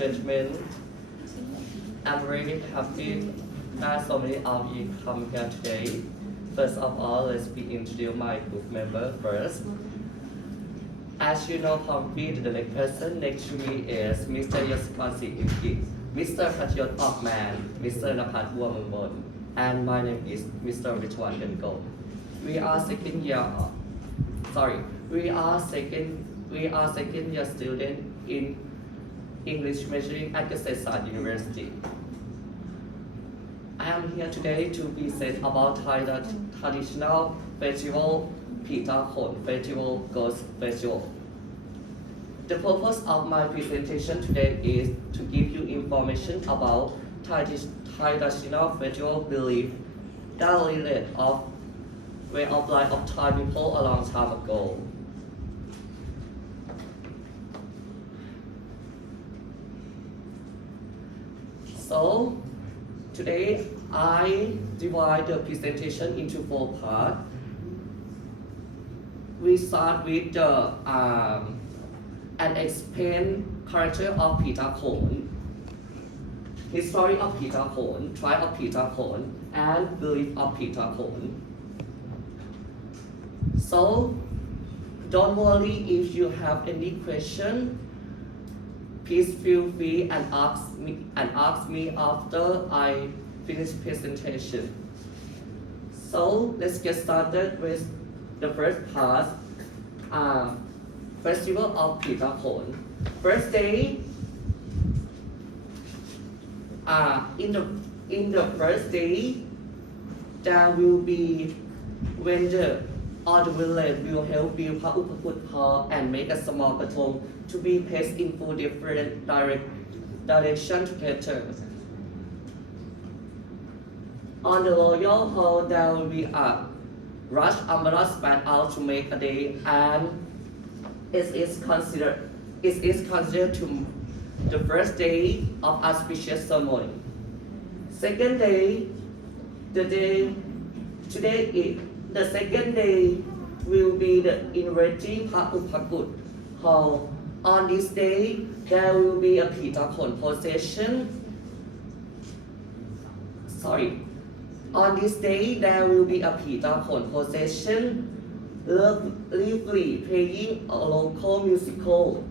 gentlemen, I'm really happy that so many of you come here today. First of all, let's introduce my group member first. As you know, probably the next person next to me is Mr. Yasukansi Imki, Mr. Patiyot Okman, Mr. Napat Wamambon, and my name is Mr. Richwan Dengo. We are second year student in English majoring at Kasetsart University. I am here today to present about Thai traditional festival Phi Ta Khon Festival Girls Festival. The purpose of my presentation today is to give you information about Thai traditional festival belief that relate of way of life of Thai people a long time ago. So today I divide the presentation into 4 parts. We start with the and explain character of Phi Ta Khon, history of Phi Ta Khon, tribe of Phi Ta Khon, and belief of Phi Ta Khon. So don't worry if you have any question. Please feel free and ask me after I finish presentation. So let's get started with the first part. Festival of Phi Ta Khon. First day. In the first day, there will be vendor or the village will help build Pha Upakut and make a small pathong to be placed in 4 different directions together. On the royal hall, there will be a rush umbrella spread out to make a day, and it is considered to the first day of auspicious ceremony. Second day, the second day will be the erecting Pha Upakut hall. On this day, there will be a Phi Ta Khon procession. On this day, there will be a Phi Ta Khon procession, lively playing a local musical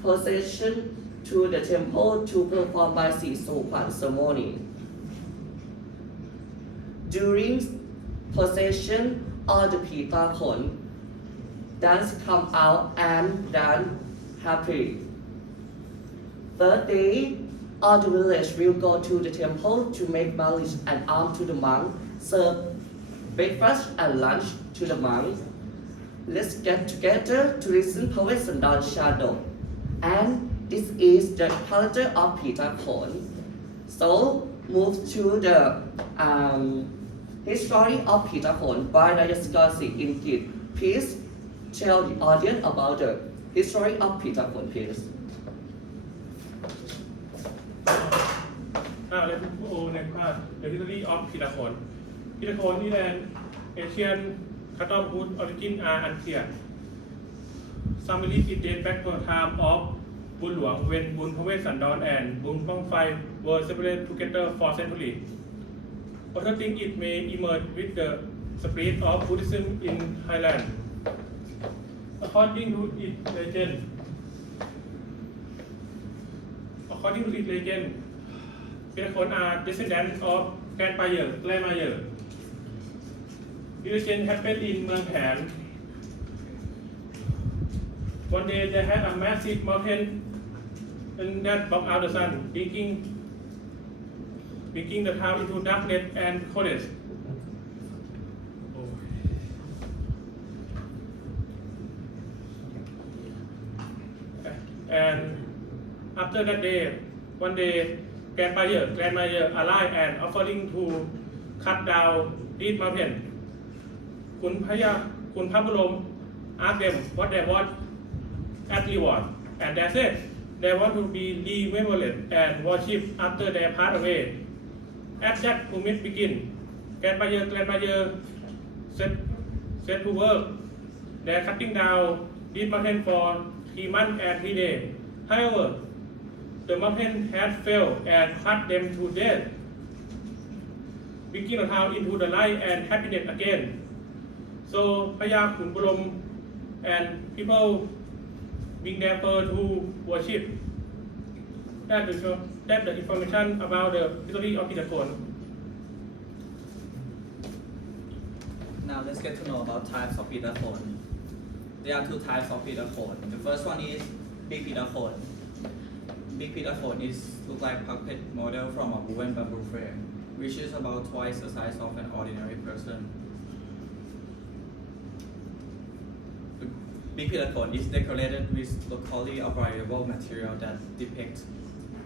procession to the temple to perform by Si So Kwan ceremony. During procession, all the Phi Ta Khon dance come out and dance happy. Third day, all the village will go to the temple to make marriage and alms to the monk, serve breakfast and lunch to the monk. Let's get together to listen poets and dance shadow. And this is the character of Phi Ta Khon. So move to the history of Phi Ta Khon by Yasukansi Imki. Please tell the audience about the history of Phi Ta Khon, please. Let me go next part. The history of Phi Ta Khon. Phi Ta Khon is an Asian cut-off origin are unclear. Some believe it dates back to the time of Bun Luang when Bun Phawet Sandon and Bun Pong Phai were separated together for centuries. Others think it may emerge with the spread of Buddhism in Thailand. According to its legend, Phi Ta Khon are descendants of grandmother. The legend happened in Muang Pan. One day they had a massive mountain and that blocked out the sun, making the town into darkness and coldness. And after that day, one day, grandmother arrived and offering to cut down this mountain. Kun Phaburom asked them what they want as reward, and they said they want to be remembered and worshipped after they pass away. At that moment begin, grandmother set to work. They are cutting down this mountain for 3 months and 3 days. However, the Muppet had failed and cut them to death, bringing the town into the light and happiness again. So Paya Khun Purom and people being there to worship. That's the information about the history of Phi Ta Khon. Now let's get to know about types of Phi Ta Khon. There are two types of Phi Ta Khon. The first one is big Phi Ta Khon. Big Phi Ta Khon look like puppet model from a wooden bamboo frame, which is about twice the size of an ordinary person. The big Phi Ta Khon is decorated with locally variable material that depicts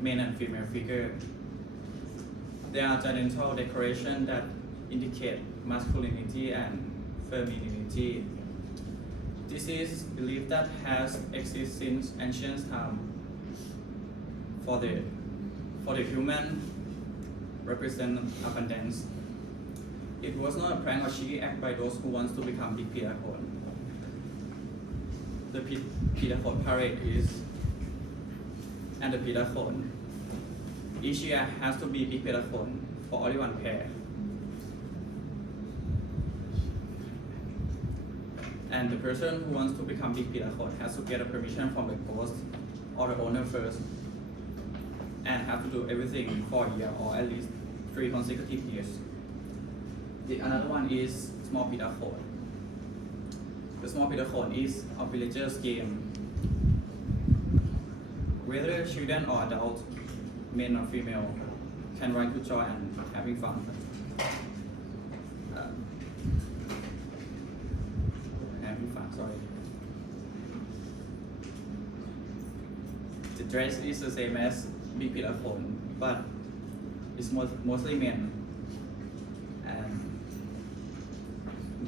male and female figure. There are genital decoration that indicate masculinity and femininity. This is believed that has existed since ancient times. For the human represent abundance. It was not a prank or cheeky act by those who wants to become big Phi Ta Khon. The Phi Ta Khon parade and the Phi Ta Khon. Each year has to be big Phi Ta Khon for only one pair. And the person who wants to become big Phi Ta Khon has to get a permission from the ghost or the owner first, and have to do everything for a year or at least 3 consecutive years. Another one is small Phi Ta Khon. The small Phi Ta Khon is a villager's game. Whether children or adults, male or female, can ride to joy and having fun. Sorry. The dress is the same as big Phi Ta Khon, but it's mostly men. And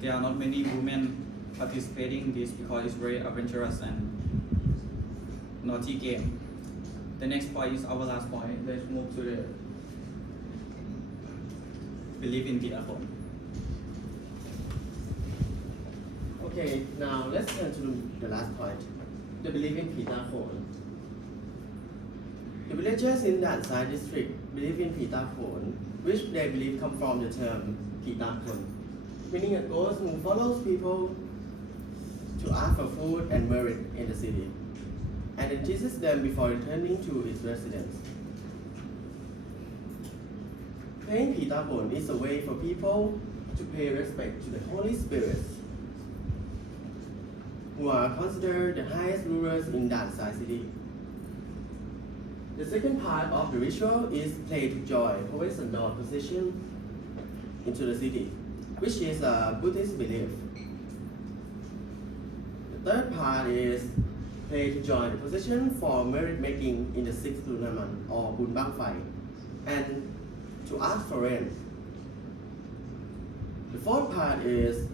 there are not many women participating in this because it's very adventurous and naughty game. The next point is our last point. Let's move to the belief in Phi Ta Khon. Okay, now let's turn to the last point, the belief in Phi Ta Khon. The villagers in Dan Sai district believe in Phi Ta Khon, which they believe come from the term Phi Ta Khon, meaning a ghost who follows people to ask for food and merit in the city, and it teases them before returning to its residence. Playing Phi Ta Khon is a way for people to pay respect to the Holy Spirits, who are considered the highest rulers in Dan Sai city. The second part of the ritual is play to joy, always a door position into the city, which is a Buddhist belief. The third part is play to joy, the position for merit making in the 6th lunar month or Bun Bang Phai, and to ask for rain. The fourth part is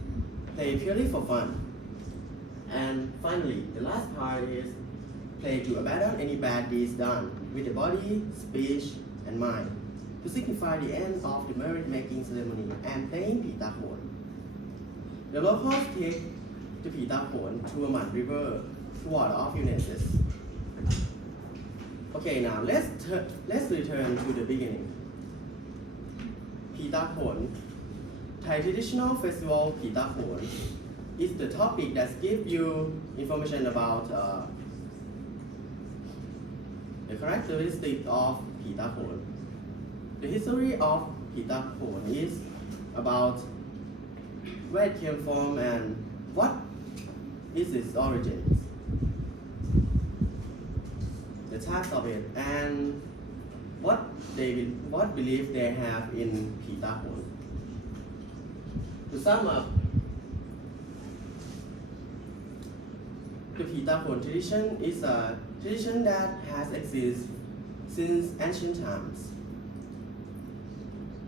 play purely for fun. And finally, the last part is play to abandon any bad deeds done with the body, speech, and mind to signify the end of the merit-making ceremony and playing Phi Ta Khon. The locals take the Phi Ta Khon to a mud river to water off illnesses. Okay, now let's return to the beginning. Phi Ta Khon, Thai traditional festival Phi Ta Khon, is the topic that gives you information about the characteristics of Phi Ta Khon. The history of Phi Ta Khon is about where it came from and what is its origins, the types of it, and what belief they have in Phi Ta Khon. To sum up, the Phi Ta Khon tradition is a tradition that has existed since ancient times,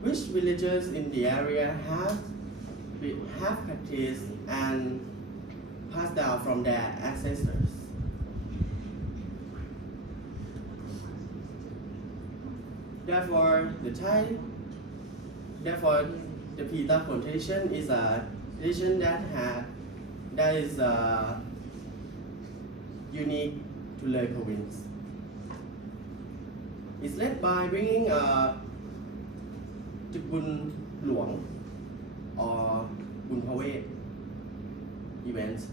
which villagers in the area have practiced and passed down from their ancestors. Therefore, the Phi Ta Khon tradition is a tradition that is unique to Le province. is led by bringing Bun Luang or Bun Pawet events,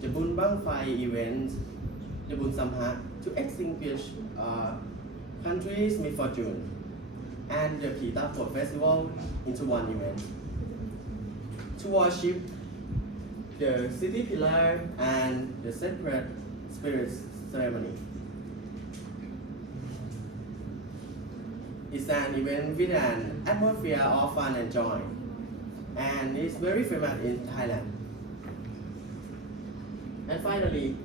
the Bun Bang Phai events, the Bun Samha to extinguish countries' misfortune, and the Phi Ta Khon festival into one event to worship the city pillar and the sacred spirits ceremony. It's an event with an atmosphere of fun and joy, and it's very famous in Thailand. And finally,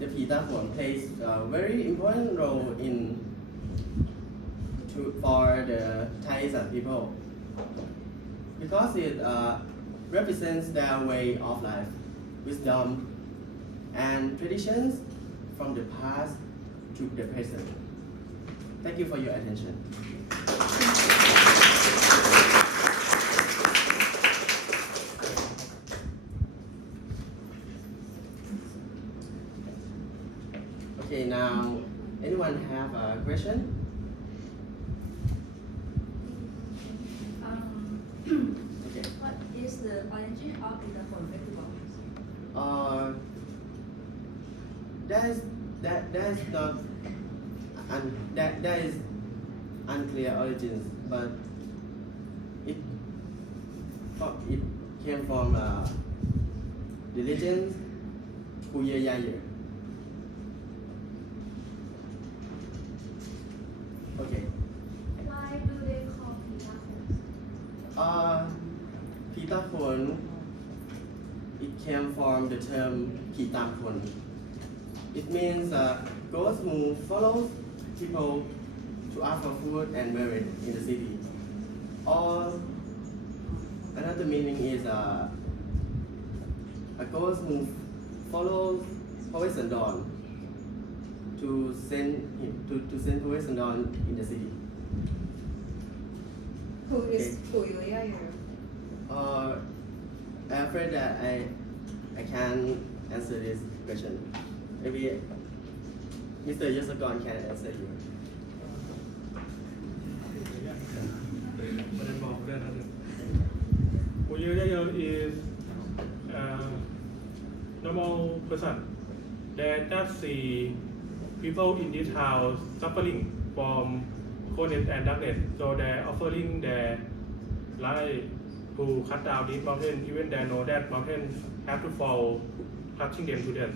the Phi Ta Khon plays a very important role for the Thai people because it represents their way of life, wisdom, and traditions from the past to the present. Thank you for your attention. Okay, now, anyone have a question? Okay. What is the origin of the Khon festival? That is unclear origins, but it came from the legends Puya Yayer. Okay. Why do they call Phi Ta Khon? Phi Ta Khon, it came from the term Phi Ta Khon. It means ghost who follows people to ask for food and marriage in the city. Or another meaning is a ghost who follows Poet and Dawn to send Poet and Dawn in the city. Who is Puyo Yayer? I'm afraid that I can't answer this question. Maybe Mr. Yosakon can answer you. ไม่ได้บอกได้นะโอเยอะๆ is normal person that just see people in this house suffering from coldness and darkness, so they offering their life to cut down this mountain, even they know that mountain have to fall, touching them to death.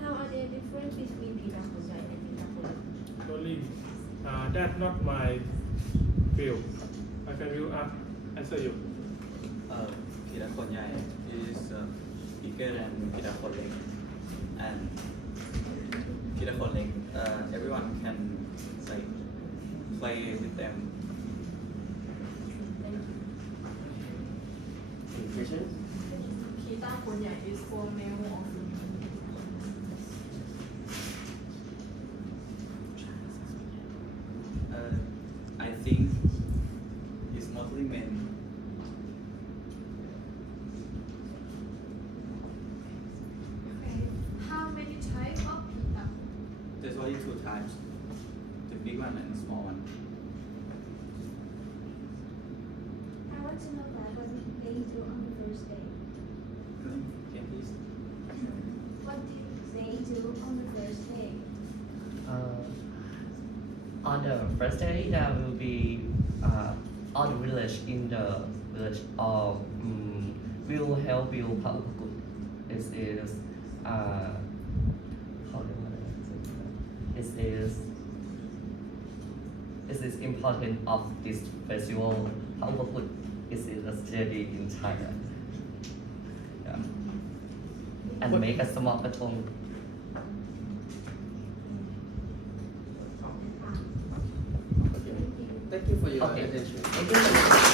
How are they different between Phi Ta Khon and Phi Ta Khon? Sorry, that's not my field. I can will answer you. Phi Ta Khon Yai is bigger than Phi Ta Khon Leg, and Phi Ta Khon Leg, everyone can like play with them. Any questions? Phi Ta Khon is for male or female? I think it's mostly men. Okay. How many types of Phi Ta? There's only two types, the big one and the small one. I want to know that what they do on the first day. Can please? What did they do on the first day? On the first day, there will be all the village in the village of will help you Paukut. This is this is important of this festival. Paukut is a study in China. Yeah. And make a small patong. Okay. Thank you for your Okay. attention. Thank you.